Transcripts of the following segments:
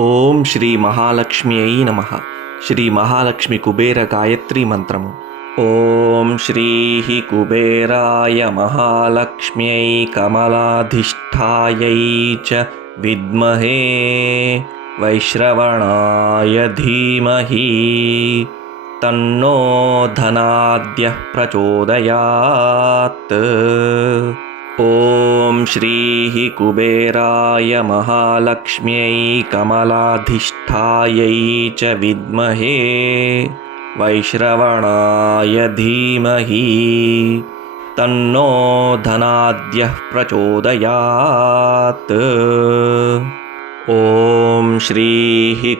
ఓం శ్రీ మహాలక్ష్మ్యై నమః. శ్రీ మహాలక్ష్మి కుబేర గాయత్రి మంత్రము. ఓం శ్రీ కుబేరాయ మహాలక్ష్మ్యై కమలాధిష్ఠాయై చ విద్మహే వైశ్రవణాయ ధీమహి తన్నో ధనాద్యః ప్రచోదయాత్. ఓం శ్రీ కుబేరాయ మహాలక్ష్మ్యై కమలాధిష్ఠాయై చ విద్మహే వైశ్రవణాయ ధీమహి తన్నో ధనాద్యః ప్రచోదయాత్. ఓం శ్రీ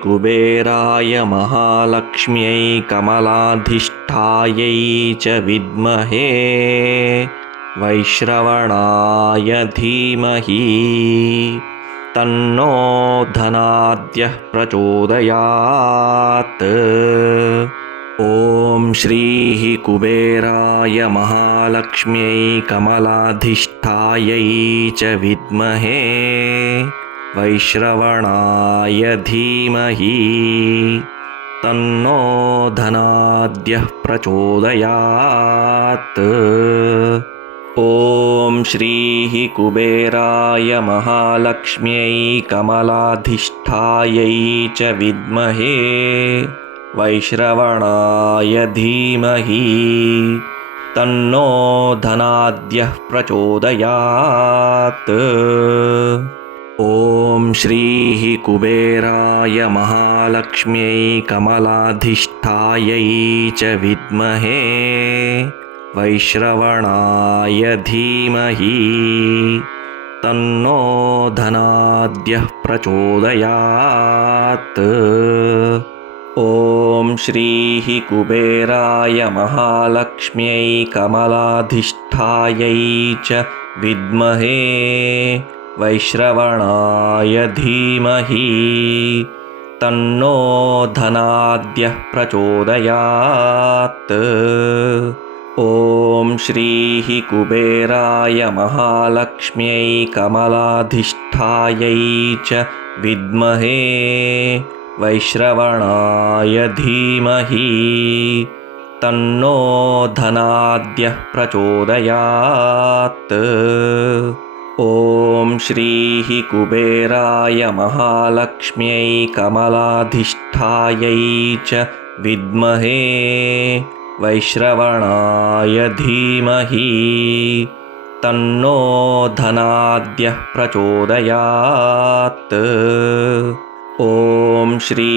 కుబేరాయ మహాలక్ష్మ్యై కమలాధిష్ఠాయై చ విద్మహే వైశ్రవణాయ ధీమహి తన్నో ధనాద్యః ప్రచోదయాత్. ఓం శ్రీ కుబేరాయ మహాలక్ష్మ్యై కమలాధిష్ఠాయై చ విద్మహే వైశ్రవణాయ ధీమహి తన్నో ధనాద్యః ప్రచోదయాత్. ఓం శ్రీ కుబేరాయ మహాలక్ష్మ్యై కమలాధిష్ఠాయై చ విద్మహే వైశ్రవణాయ ధీమహి తన్నో ధనాద్యః ప్రచోదయాత్. ఓం శ్రీ కుబేరాయ మహాలక్ష్మ్యై కమలాధిష్ఠాయై చ విద్మహే వైశ్రవణాయ ధీమహి తన్నో ధనాద్యః ప్రచోదయాత్. ఓం శ్రీ కుబేరాయ మహాలక్ష్మ్యై కమలాధిష్ఠాయై చ విద్మహే వైశ్రవణాయ ధీమహి తన్నో ధనాద్యః ప్రచోదయాత్. ఓం శ్రీ కుబేరాయ మహాలక్ష్మ్యై కమలాధిష్ఠాయై చ విద్మహే వైశ్రవణాయ ధీమహి తన్నో ధనాద్యః ప్రచోదయాత్. ఓం శ్రీ కుబేరాయ మహాలక్ష్మ్యై కమలాధిష్ఠాయై చ విద్మహే వైశ్రవణాయ ధీమహి తన్నో ధనాద్యః ప్రచోదయాత్. ఓం శ్రీ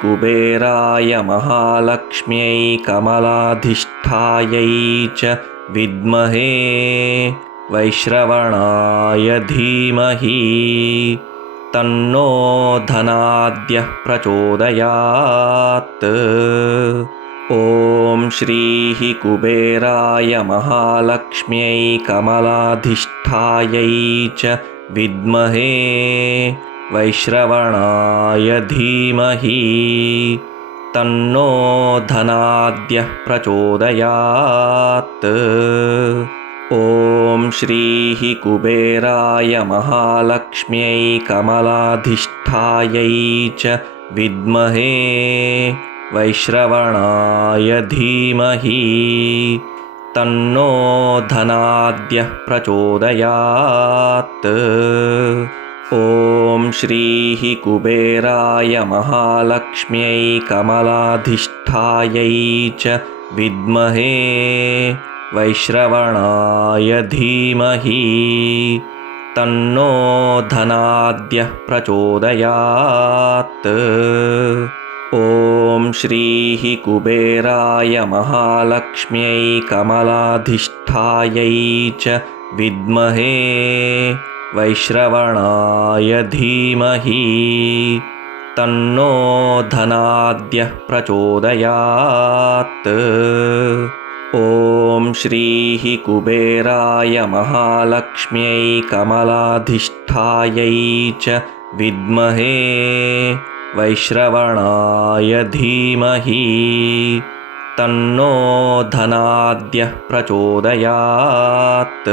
కుబేరాయ మహాలక్ష్మ్యై కమలాధిష్ఠాయై చ విద్మహే వైశ్రవణాయ ధీమహి తన్నో ధనాద్యః ప్రచోదయాత్. ఓం శ్రీ కుబేరాయ మహాలక్ష్మ్యై కమలాధిష్ఠాయై చ విద్మహే వైశ్రవణాయ ధీమహి తన్నో ధనాద్యః ప్రచోదయాత్. ఓం శ్రీ కుబేరాయ మహాలక్ష్మ్యై కమలాధిష్ఠాయై చ విద్మహే వైశ్రవణాయ ధీమహి తన్నో ధనాద్యః ప్రచోదయాత్. ఓం శ్రీ కుబేరాయ మహాలక్ష్మ్యై కమలాధిష్ఠాయై చ విద్మహే వైశ్రవణాయ ధీమహి తన్నో ధనాద్యః ప్రచోదయాత్. ఓం శ్రీ కుబేరాయ మహాలక్ష్మ్యై కమలాధిష్ఠాయై చ విద్మహే వైశ్రవణాయ ధీమహి తన్నో ధనాద్యః ప్రచోదయాత్. ఓం శ్రీ కుబేరాయ మహాలక్ష్మ్యై కమలాధిష్ఠాయై చ విద్మహే వైశ్రవణాయ ధీమహి తన్నో ధనాద్యః ప్రచోదయాత్.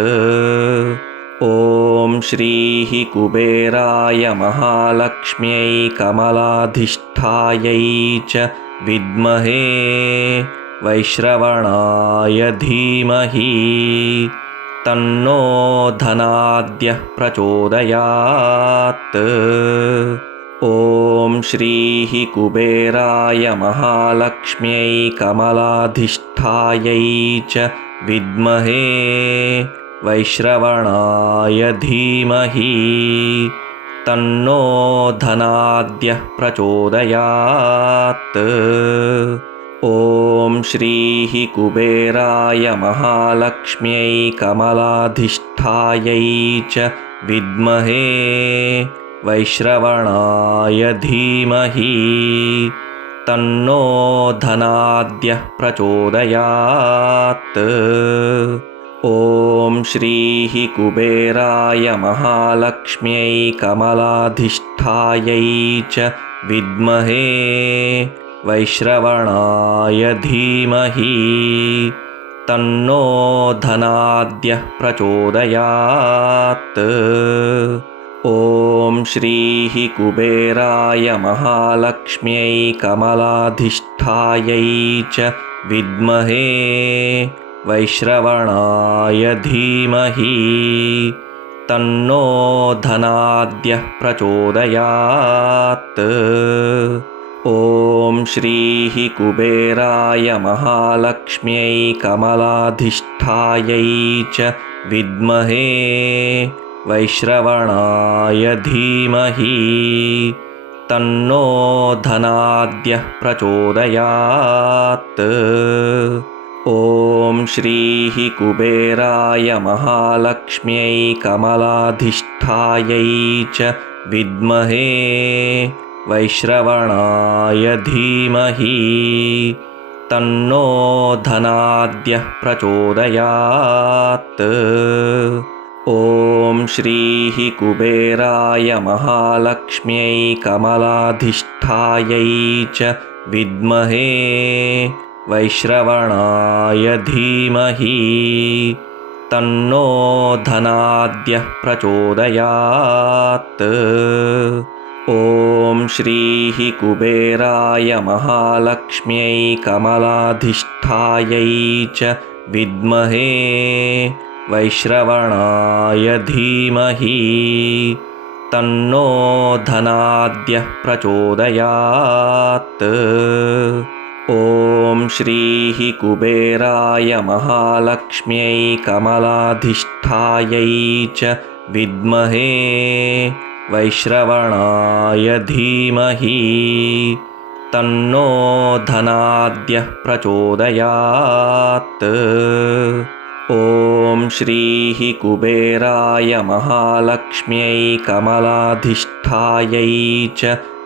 ॐ श्रीः कुबेराय महालक्ष्म्यै कमलाधिष्ठायै च विद्महे वैश्रवणाय धीमहि तन्नो धनाद्यः प्रचोदयात्। ॐ श्रीः कुबेराय महालक्ष्म्यै कमलाधिष्ठायै च विद्महे वैश्रवणाय धीमहि तन्नो धनाद्यः प्रचोदयात्। ॐ श्रीः कुबेराय महालक्ष्म्यै कमलाधिष्ठायै च विद्महे वैश्रवणाय धीमहि तन्नो धनाद्यः प्रचोदयात्। ॐ श्रीः कुबेराय महालक्ष्म्यै कमलाधिष्ठायै च विद्महे वैश्रवणाय धीमहि तन्नो धनाद्यः प्रचोदयात्। ॐ श्रीः कुबेराय महालक्ष्म्यै कमलाधिष्ठायै च विद्महे वैश्रवणाय धीमहि तन्नो धनाद्यः प्रचोदयात्। ॐ श्रीः कुबेराय महालक्ष्म्यै कमलाधिष्ठायै च विद्महे वैश्रवणाय धीमहि तन्नो धनाद्यः प्रचोदयात्। ॐ श्रीः कुबेराय महालक्ष्म्यै कमलाधिष्ठायै च विद्महे वैश्रवणाय धीमहि तन्नो धनाद्यः प्रचोदयात्। ॐ श्रीः कुबेराय महालक्ष्म्यै कमलाधिष्ठायै च विद्महे वैश्रवणाय धीमहि तन्नो धनाद्यः प्रचोदयात्। ॐ श्रीः कुबेराय महालक्ष्म्यै कमलाधिष्ठायै च विद्महे वैश्रवणाय धीमहि तन्नो धनाद्यः प्रचोदयात्। ॐ श्रीः कुबेराय महालक्ष्म्यै कमलाधिष्ठायै च विद्महे वैश्रवणाय धीमहि तन्नो धनाद्यः प्रचोदयात्। ॐ श्रीः कुबेराय महालक्ष्म्यै कमलाधिष्ठायै च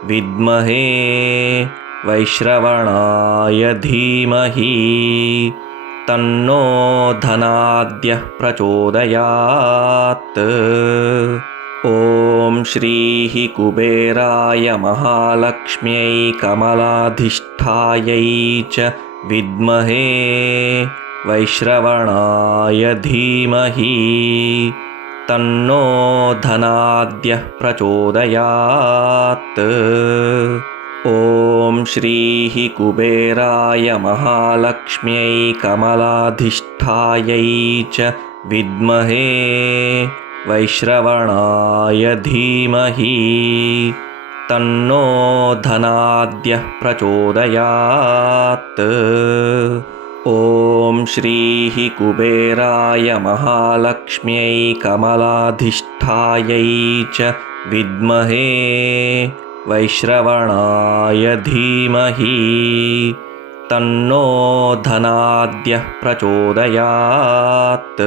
विद्महे वैश्रवणाय धीमहि तन्नो धनाद्यः प्रचोदयात्। ॐ श्रीः कुबेराय महालक्ष्म्यै कमलाधिष्ठायै च विद्महे वैश्रवणाय धीमहि तन्नो धनाद्यः प्रचोदयात्। ॐ श्रीः कुबेराय महालक्ष्म्यै कमलाधिष्ठायै च विद्महे वैश्रवणाय धीमहि तन्नो धनाद्यः प्रचोदयात्। ॐ श्रीः कुबेराय महालक्ष्म्यै कमलाधिष्ठायै च विद्महे वैश्रवणाय धीमहि तन्नो धनाद्यः प्रचोदयात्।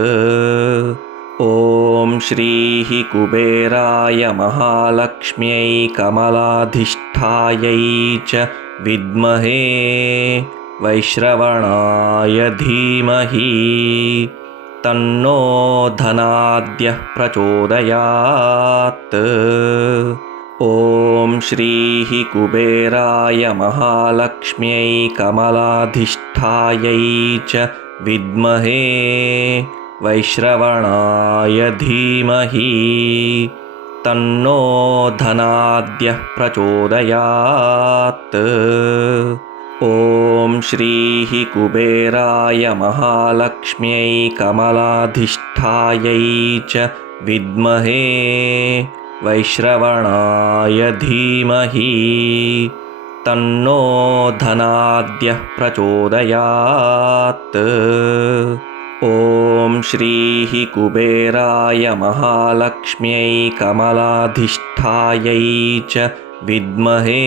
ॐ श्रीः कुबेराय महालक्ष्म्यै कमलाधिष्ठायै च विद्महे वैश्रवणाय धीमहि तन्नो धनाद्यः प्रचोदयात्। ॐ श्रीः कुबेराय महालक्ष्म्यै कमलाधिष्ठायै च विद्महे वैश्रवणाय धीमहि तन्नो धनाद्यः प्रचोदयात्। ॐ श्रीः कुबेराय महालक्ष्म्यै कमलाधिष्ठायै च विद्महे वैश्रवणाय धीमहि तन्नो धनाद्यः प्रचोदयात्। ॐ श्रीः कुबेराय महालक्ष्म्यै कमलाधिष्ठायै च विद्महे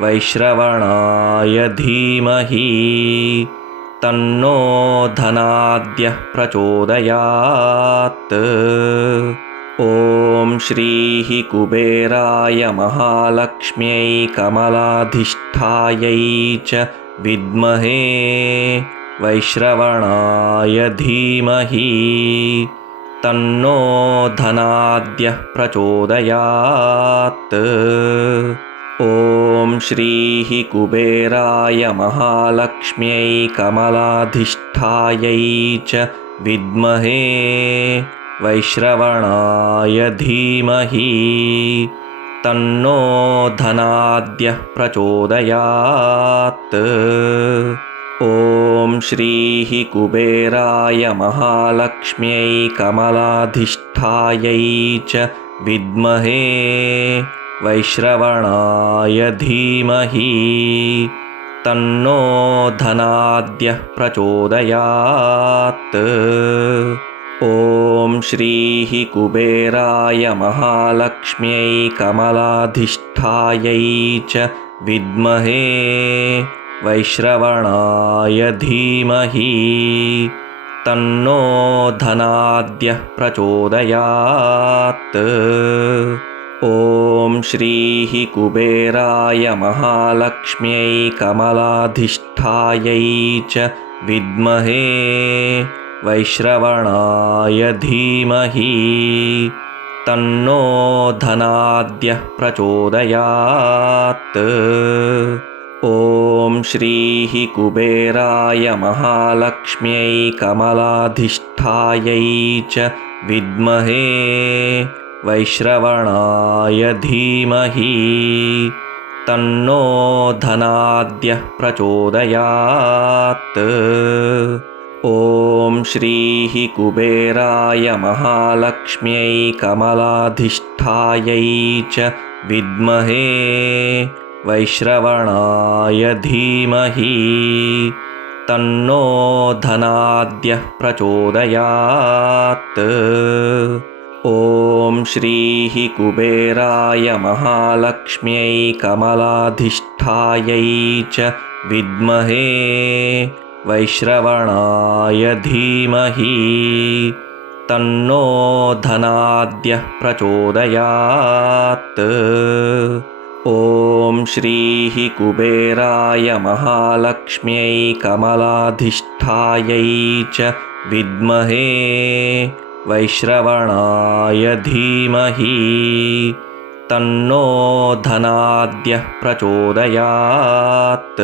वैश्रवणाय धीमहि तन्नो धनाद्यः प्रचोदयात्। ॐ श्रीः कुबेराय महालक्ष्म्यै कमलाधिष्ठायै च विद्महे वैश्रवणाय धीमहि तन्नो धनाद्यः प्रचोदयात्। ॐ श्रीः कुबेराय महालक्ष्म्यै कमलाधिष्ठायै च विद्महे वैश्रवणाय धीमहि तन्नो धनाद्यः प्रचोदयात्। ॐ श्रीः कुबेराय महालक्ष्म्यै कमलाधिष्ठायै च विद्महे वैश्रवणाय धीमहि तन्नो धनाद्यः प्रचोदयात्। ॐ श्रीः कुबेराय महालक्ष्म्यै कमलाधिष्ठायै च विद्महे वैश्रवणाय धीमहि तन्नो धनाद्यः प्रचोदयात्। ॐ श्रीः कुबेराय महालक्ष्म्यै कमलाधिष्ठायै च विद्महे वैश्रवणाय धीमहि तन्नो धनाद्यः प्रचोदयात्। ॐ श्रीः कुबेराय महालक्ष्म्यै कमलाधिष्ठायै च विद्महे वैश्रवणाय धीमहि तन्नो धनाद्यः प्रचोदयात्। ॐ श्रीः कुबेराय महालक्ष्म्यै कमलाधिष्ठायै च विद्महे वैश्रवणाय धीमहि तन्नो धनाद्यः प्रचोदयात्। ॐ श्रीः कुबेराय महालक्ष्म्यै कमलाधिष्ठायै च विद्महे वैश्रवणाय धीमहि तन्नो धनाद्यः प्रचोदयात्। ॐ श्रीः कुबेराय महालक्ष्म्यै कमलाधिष्ठायै च विद्महे वैश्रवणाय धीमहि तन्नो धनाद्यः प्रचोदयात्।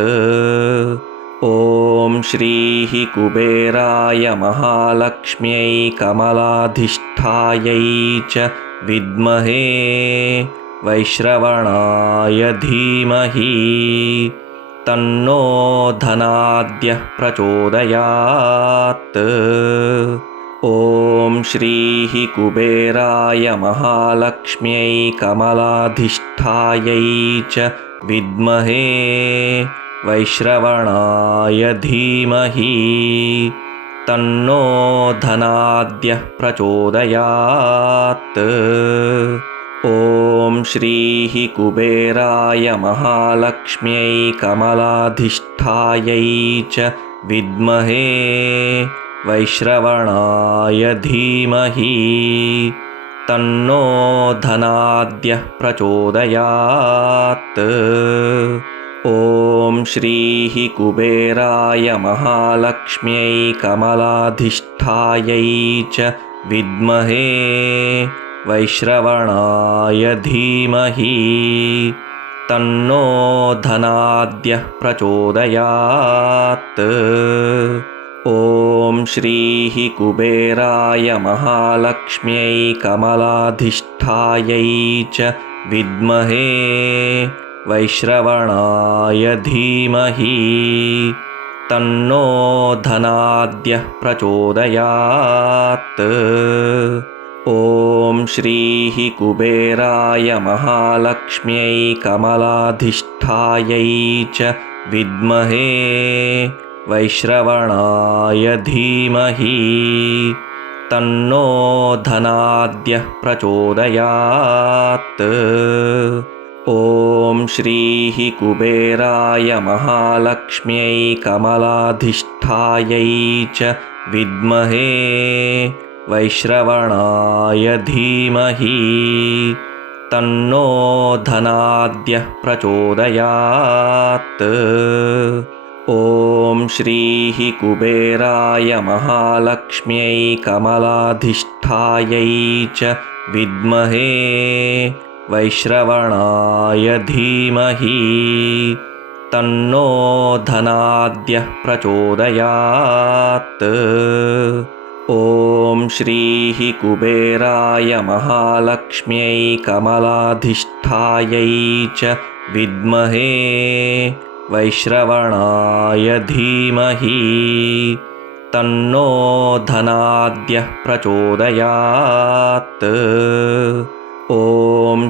ॐ श्रीः कुबेराय महालक्ष्म्यै कमलाधिष्ठायै च विद्महे वैश्रवणाय धीमहि तन्नो धनाद्यः प्रचोदयात्। ॐ श्रीः कुबेराय महालक्ष्म्यै कमलाधिष्ठायै च विद्महे वैश्रवणाय धीमहि तन्नो धनाद्यः प्रचोदयात्। ॐ श्रीः कुबेराय महालक्ष्म्यै कमलाधिष्ठायै च विद्महे वैश्रवणाय धीमहि तन्नो धनाद्यः प्रचोदयात्। ॐ श्रीः कुबेराय महालक्ष्म्यै कमलाधिष्ठायै च विद्महे वैश्रवणाय धीमहि तन्नो धनाद्यः प्रचोदयात्। ॐ श्रीः कुबेराय महालक्ष्म्यै कमलाधिष्ठायै च विद्महे वैश्रवणाय धीमहि तन्नो धनाद्यः प्रचोदयात्। ॐ श्रीः कुबेराय महालक्ष्म्यै कमलाधिष्ठायै च विद्महे वैश्रवणाय धीमहि तन्नो धनाद्यः प्रचोदयात्। ॐ श्रीः कुबेराय महालक्ष्म्यै कमलाधिष्ठायै च विद्महे वैश्रवणाय धीमहि तन्नो धनाद्यः प्रचोदयात्। ॐ श्रीः कुबेराय महालक्ष्म्यै कमलाधिष्ठायै च विद्महे वैश्रवणाय धीमहि तन्नो धनाद्यः प्रचोदयात्। ॐ श्रीः कुबेराय महालक्ष्म्यै कमलाधिष्ठायै च विद्महे वैश्रवणाय धीमहि तन्नो धनाद्यः प्रचोदयात्। ॐ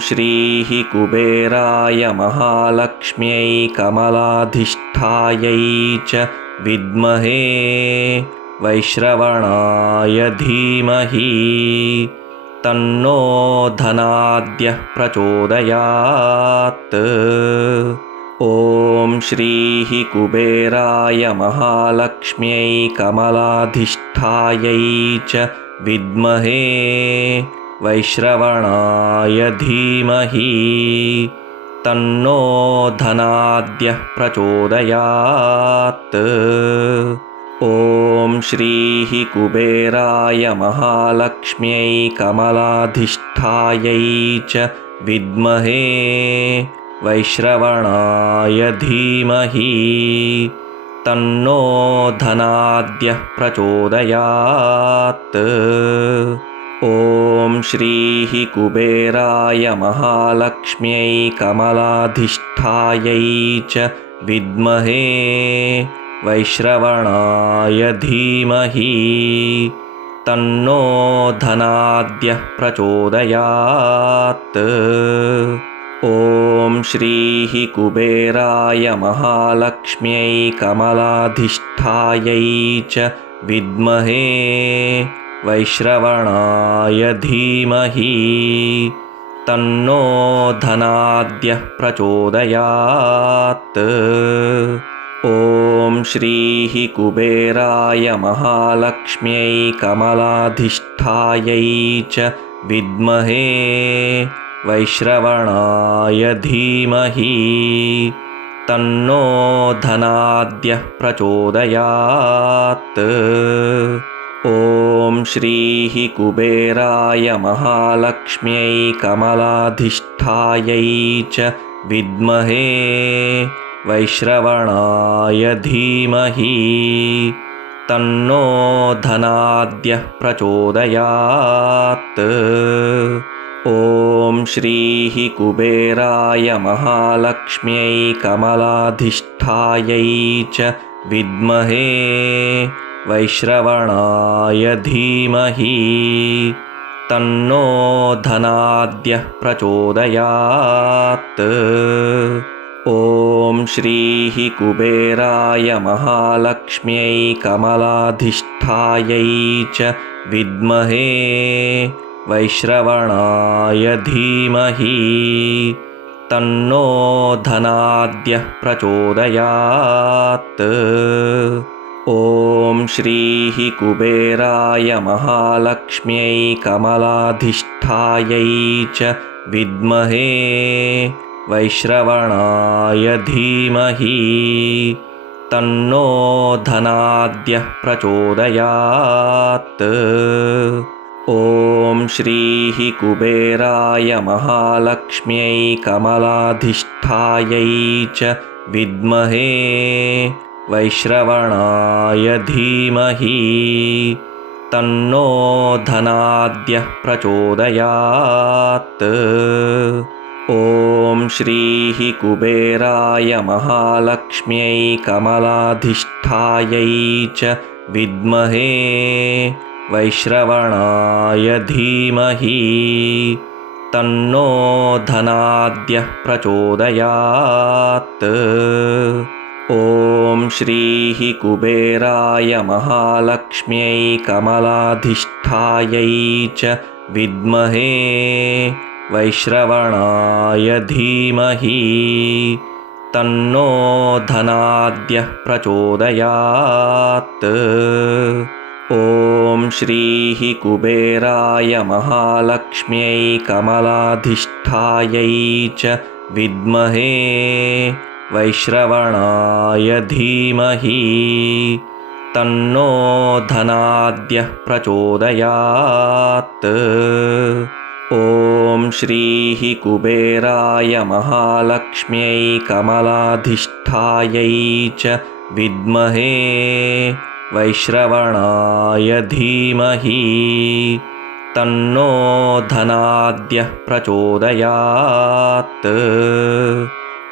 श्रीः कुबेराय महालक्ष्म्यै कमलाधिष्ठायै च विद्महे वैश्रवणाय धीमहि तन्नो धनाद्यः प्रचोदयात्। ॐ श्रीः कुबेराय महालक्ष्म्यै कमलाधिष्ठायै च विद्महे वैश्रवणाय धीमहि तन्नो धनाद्यः प्रचोदयात्। ॐ श्रीः कुबेराय महालक्ष्म्यै कमलाधिष्ठायै च विद्महे वैश्रवणाय धीमहि तन्नो धनाद्यः प्रचोदयात्। ॐ श्रीः कुबेराय महालक्ष्म्यै कमलाधिष्ठायै च विद्महे वैश्रवणाय धीमहि तन्नो धनाद्यः प्रचोदयात्। ॐ श्रीः कुबेराय महालक्ष्म्यै कमलाधिष्ठायै च विद्महे वैश्रवणाय धीमहि तन्नो धनाद्यः प्रचोदयात्। ॐ श्रीः कुबेराय महालक्ष्म्यै कमलाधिष्ठायै च विद्महे वैश्रवणाय धीमहि तन्नो धनाद्यः प्रचोदयात्। ॐ श्रीः कुबेराय महालक्ष्म्यै कमलाधिष्ठायै च विद्महे वैश्रवणाय धीमहि तन्नो धनाद्यः प्रचोदयात्। ॐ श्रीः कुबेराय महालक्ष्म्यै कमलाधिष्ठायै च विद्महे वैश्रवणाय धीमहि तन्नो धनाद्यः प्रचोदयात्। ॐ श्रीः कुबेराय महालक्ष्म्यै कमलाधिष्ठायै च विद्महे वैश्रवणाय धीमहि तन्नो धनाद्यः प्रचोदयात्। ॐ श्रीः कुबेराय महालक्ष्म्यै कमलाधिष्ठायै च विद्महे वैश्रवणाय धीमहि तन्नो धनाद्यः प्रचोदयात्। ॐ श्रीः कुबेराय महालक्ष्म्यै कमलाधिष्ठायै च विद्महे वैश्रवणाय धीमहि तन्नो धनाद्यः प्रचोदयात्। ॐ श्रीः कुबेराय महालक्ष्म्यै कमलाधिष्ठायै च विद्महे वैश्रवणाय धीमहि तन्नो धनाद्यः प्रचोदयात्। ॐ श्रीः कुबेराय महालक्ष्म्यै कमलाधिष्ठायै च विद्महे वैश्रवणाय धीमहि तन्नो धनाद्यः प्रचोदयात्। ॐ श्रीः कुबेराय महालक्ष्म्यै कमलाधिष्ठायै च विद्महे वैश्रवणाय धीमहि तन्नो धनाद्यः प्रचोदयात्। ॐ श्रीः कुबेराय महालक्ष्म्यै कमलाधिष्ठायै च विद्महे वैश्रवणाय धीमहि तन्नो धनाद्यः प्रचोदयात्।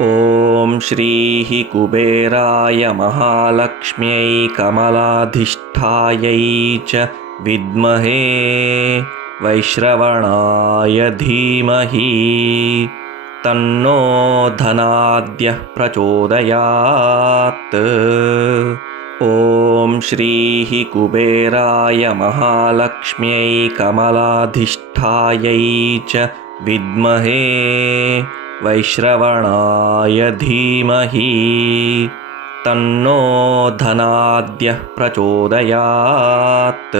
ॐ श्रीः कुबेराय महालक्ष्म्यै कमलाधिष्ठायै च विद्महे वैश्रवणाय धीमहि तन्नो धनाद्यः प्रचोदयात्। ॐ श्रीः कुबेराय महालक्ष्म्यै कमलाधिष्ठायै च विद्महे वैश्रवणाय धीमहि तन्नो धनाद्यः प्रचोदयात्।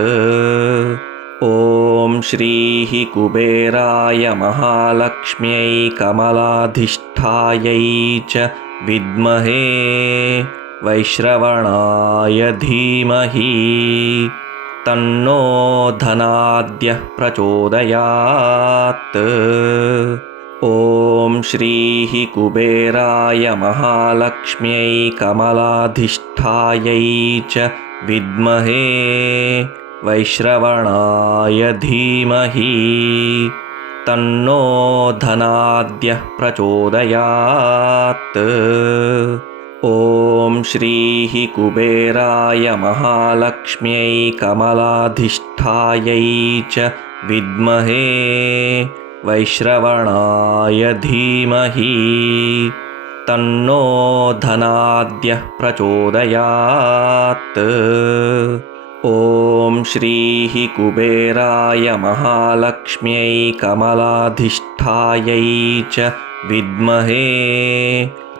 ॐ श्रीः कुबेराय महालक्ष्म्यै कमलाधिष्ठायै च विद्महे वैश्रवणाय धीमहि तन्नो धनाद्यः प्रचोदयात्। ॐ श्रीः कुबेराय महालक्ष्म्यै कमलाधिष्ठायै च विद्महे वैश्रवणाय धीमहि तन्नो धनाद्यः प्रचोदयात्। ॐ श्रीः कुबेराय महालक्ष्म्यै कमलाधिष्ठायै च विद्महे वैश्रवणाय धीमहि तन्नो धनाद्यः प्रचोदयात्। ॐ श्रीः कुबेराय महालक्ष्म्यै कमलाधिष्ठायै च विद्महे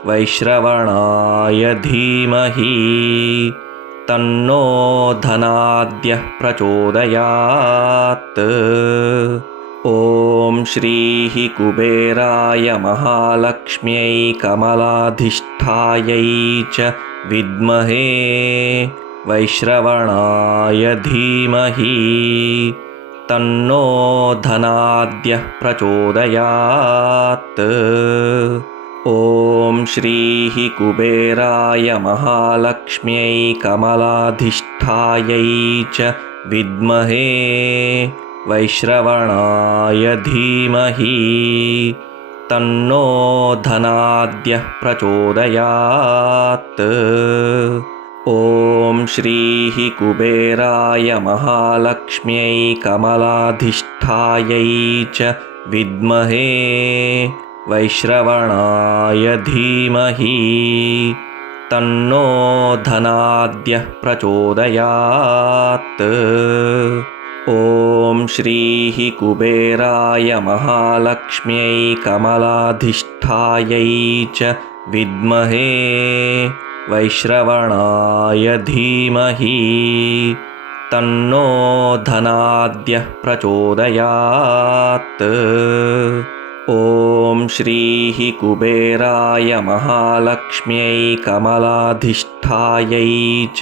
वैश्रवणाय धीमहि तन्नो धनाद्यः प्रचोदयात्। ॐ श्रीः कुबेराय महालक्ष्म्यै कमलाधिष्ठायै च विद्महे वैश्रवणाय धीमहि तन्नो धनाद्यः प्रचोदयात्। ॐ श्रीः कुबेराय महालक्ष्म्यै कमलाधिष्ठायै च विद्महे वैश्रवणाय धीमहि तन्नो धनाद्यः प्रचोदयात्। ॐ श्रीः कुबेराय महालक्ष्म्यै कमलाधिष्ठायै च विद्महे वैश्रवणाय धीमहि तन्नो धनाद्यः प्रचोदयात्। ॐ श्रीः कुबेराय महालक्ष्म्यै कमलाधिष्ठायै च विद्महे वैश्रवणाय धीमहि तन्नो धनाद्यः प्रचोदयात्। ॐ श्रीः कुबेराय महालक्ष्म्यै कमलाधिष्ठायै च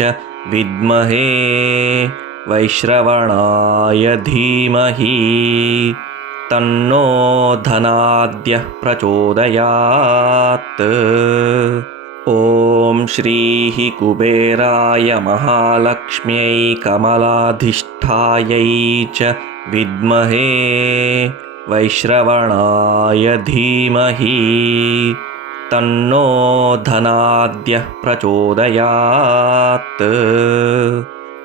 विद्महे वैश्रवणाय धीमहि तन्नो धनाद्यः प्रचोदयात्। ॐ श्रीः कुबेराय महालक्ष्म्यै कमलाधिष्ठायै च विद्महे वैश्रवणाय धीमहि तन्नो धनाद्यः प्रचोदयात्।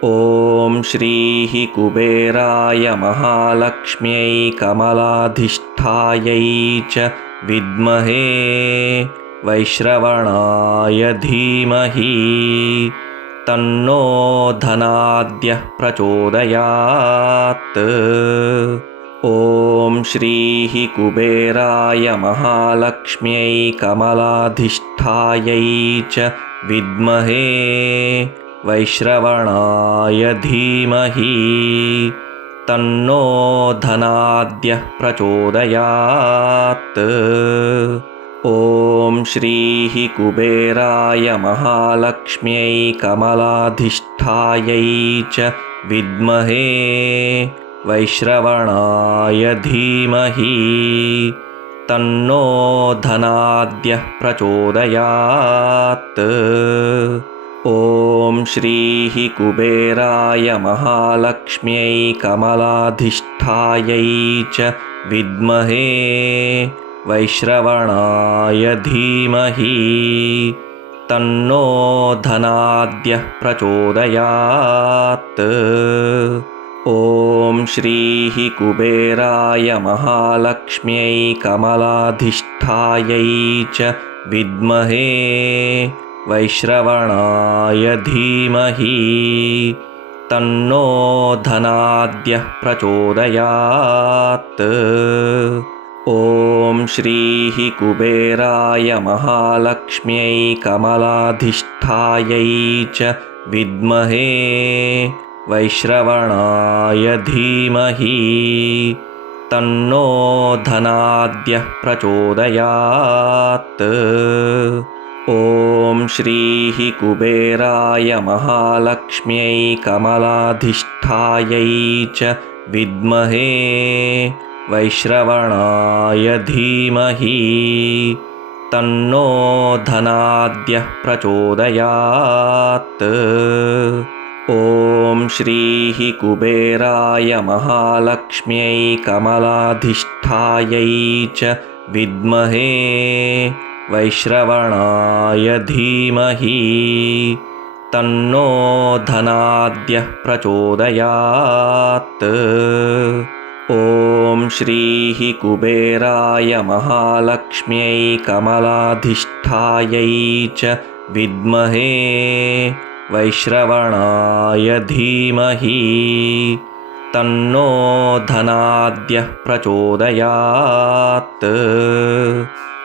ॐ श्रीः कुबेराय महालक्ष्म्यै कमलाधिष्ठायै च विद्महे वैश्रवणाय धीमहि तन्नो धनाद्यः प्रचोदयात्। ॐ श्रीः कुबेराय महालक्ष्म्यै कमलाधिष्ठायै च विद्महे वैश्रवणाय धीमहि तन्नो धनाद्यः प्रचोदयात्। ॐ श्रीः कुबेराय महालक्ष्म्यै कमलाधिष्ठायै च विद्महे वैश्रवणाय धीमहि तन्नो धनाद्यः प्रचोदयात्। ॐ श्रीः कुबेराय महालक्ष्म्यै कमलाधिष्ठायै च विद्महे वैश्रवणाय धीमहि तन्नो धनाद्यः प्रचोदयात्। ॐ श्रीः कुबेराय महालक्ष्म्यै कमलाधिष्ठायै च विद्महे वैश्रवणाय धीमहि तन्नो धनाद्यः प्रचोदयात्। ॐ श्रीः कुबेराय महालक्ष्म्यै कमलाधिष्ठायै च विद्महे वैश्रवणाय धीमहि तन्नो धनाद्यः प्रचोदयात्। ॐ श्रीः कुबेराय महालक्ष्म्यै कमलाधिष्ठायै च विद्महे वैश्रवणाय धीमहि तन्नो धनाद्यः प्रचोदयात्। ॐ श्रीः कुबेराय महालक्ष्म्यै कमलाधिष्ठायै च विद्महे वैश्रवणाय धीमहि तन्नो धनाद्यः प्रचोदयात्। ॐ श्रीः कुबेराय महालक्ष्म्यै कमलाधिष्ठायै च विद्महे वैश्रवणाय धीमहि तन्नो धनाद्यः प्रचोदयात्।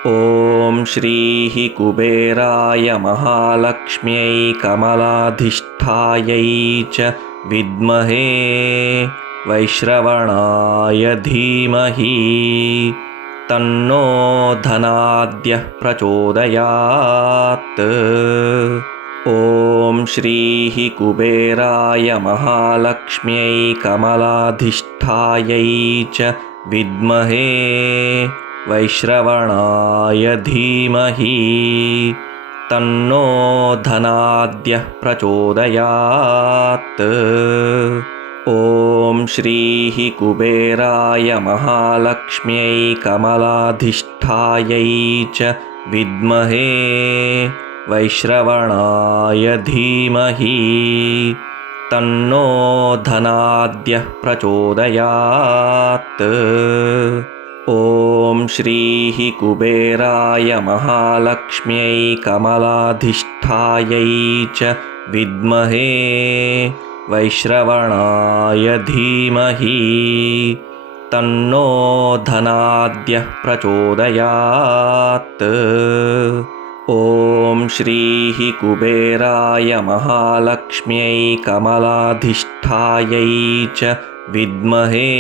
ॐ श्रीः कुबेराय महालक्ष्म्यै कमलाधिष्ठायै च विद्महे वैश्रवणाय धीमहि तन्नो धनाद्यः प्रचोदयात्। ॐ श्रीः कुबेराय महालक्ष्म्यै कमलाधिष्ठायै च विद्महे वैश्रवणाय धीमहि तन्नो धनाद्यः प्रचोदयात्। ॐ श्रीः कुबेराय महालक्ष्म्यै कमलाधिष्ठायै च विद्महे वैश्रवणाय धीमहि तन्नो धनाद्यः प्रचोदयात्। ॐ श्रीः कुबेराय महालक्ष्म्यै कमलाधिष्ठायै च विद्महे वैश्रवणाय धीमहि तन्नो धनाद्यः प्रचोदयात्। ॐ श्रीः कुबेराय महालक्ष्म्यै कमलाधिष्ठायै च विद्महे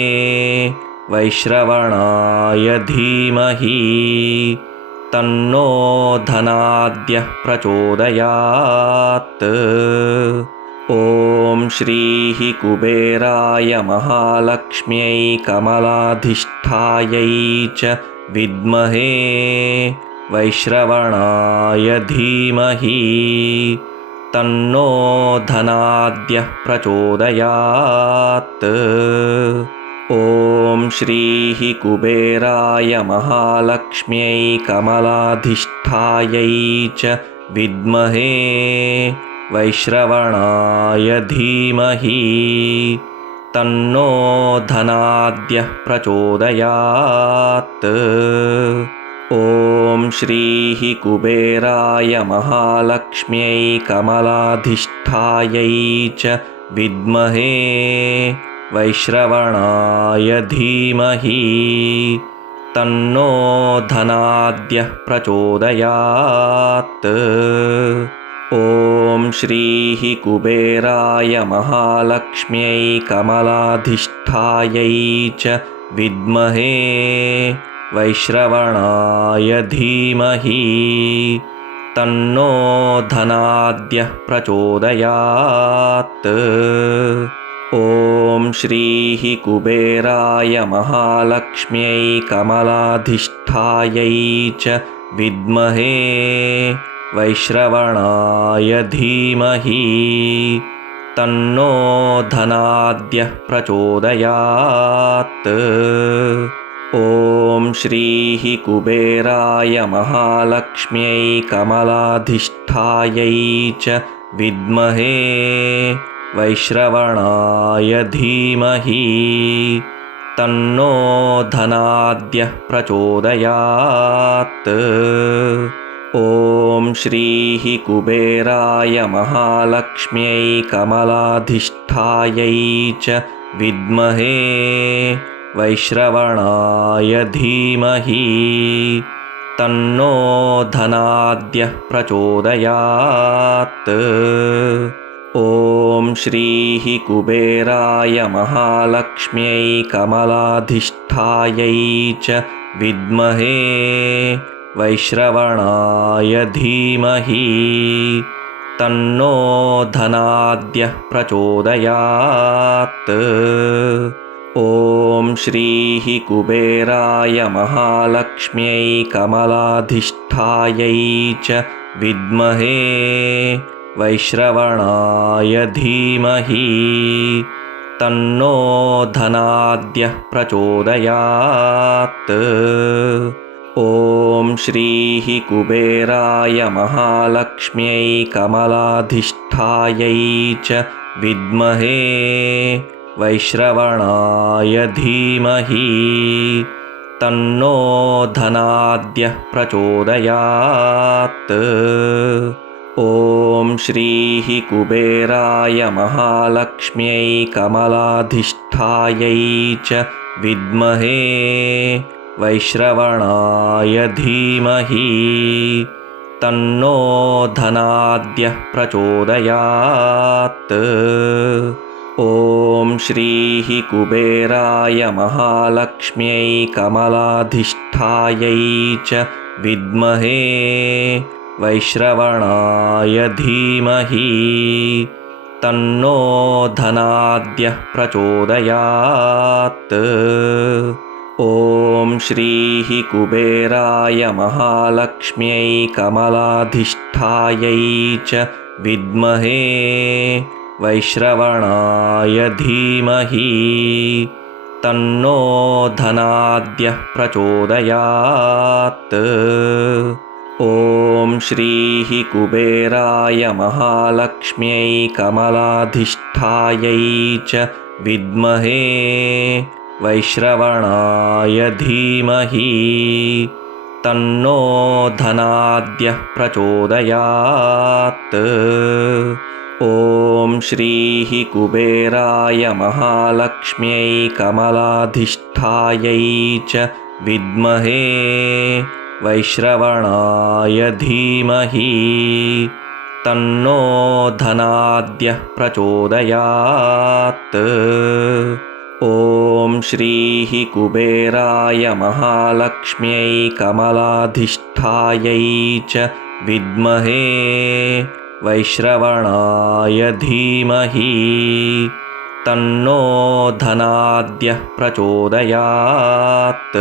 वैश्रवणाय धीमहि तन्नो धनाद्यः प्रचोदयात्। ॐ श्रीः कुबेराय महालक्ष्म्यै कमलाधिष्ठायै च विद्महे वैश्रवणाय धीमहि तन्नो धनाद्यः प्रचोदयात्। ॐ श्रीः कुबेराय महालक्ष्म्यै कमलाधिष्ठायै च विद्महे वैश्रवणाय धीमहि तन्नो धनाद्यः प्रचोदयात्। ॐ श्रीः कुबेराय महालक्ष्म्यै कमलाधिष्ठायै च विद्महे वैश्रवणाय धीमहि तन्नो धनाद्यः प्रचोदयात्। ॐ श्रीः कुबेराय महालक्ष्म्यै कमलाधिष्ठायै च विद्महे वैश्रवणाय धीमहि तन्नो धनाद्यः प्रचोदयात्। ॐ श्रीः कुबेराय महालक्ष्म्यै कमलाधिष्ठायै च विद्महे वैश्रवणाय धीमहि तन्नो धनाद्यः प्रचोदयात्। ॐ श्रीः कुबेराय महालक्ष्म्यै कमलाधिष्ठायै च विद्महे वैश्रवणाय धीमहि तन्नो धनाद्यः प्रचोदयात्। ॐ श्रीः कुबेराय महालक्ष्म्यै कमलाधिष्ठायै च विद्महे वैश्रवणाय धीमहि तन्नो धनाद्यः प्रचोदयात्। ॐ श्रीः कुबेराय महालक्ष्म्यै कमलाधिष्ठायै च विद्महे वैश्रवणाय धीमहि तन्नो धनाद्यः प्रचोदयात्। ॐ श्रीः कुबेराय महालक्ष्म्यै कमलाधिष्ठायै च विद्महे वैश्रवणाय धीमहि तन्नो धनाद्यः प्रचोदयात्। ॐ श्रीः कुबेराय महालक्ष्म्यै कमलाधिष्ठायै च विद्महे वैश्रवणाय धीमहि तन्नो धनाद्यः प्रचोदयात्। ॐ श्रीः कुबेराय महालक्ष्म्यै कमलाधिष्ठायै च विद्महे वैश्रवणाय धीमहि तन्नो धनाद्यः प्रचोदयात्। ॐ श्रीः कुबेराय महालक्ष्म्यै कमलाधिष्ठायै च विद्महे वैश्रवणाय धीमहि तन्नो धनाद्यः प्रचोदयात्। ॐ श्रीः कुबेराय महालक्ष्म्यै कमलाधिष्ठायै च विद्महे वैश्रवणाय धीमहि तन्नो धनाद्यः प्रचोदयात्। ॐ श्रीः कुबेराय महालक्ष्म्यै कमलाधिष्ठायै च विद्महे वैश्रवणाय धीमहि तन्नो धनाद्यः प्रचोदयात्। ॐ श्रीः कुबेराय महालक्ष्म्यै कमलाधिष्ठायै च विद्महे वैश्रवणाय धीमहि तन्नो धनाद्यः प्रचोदयात्। ॐ श्रीः कुबेराय महालक्ष्म्यै कमलाधिष्ठायै च विद्महे वैश्रवणाय धीमहि तन्नो धनाद्यः प्रचोदयात्।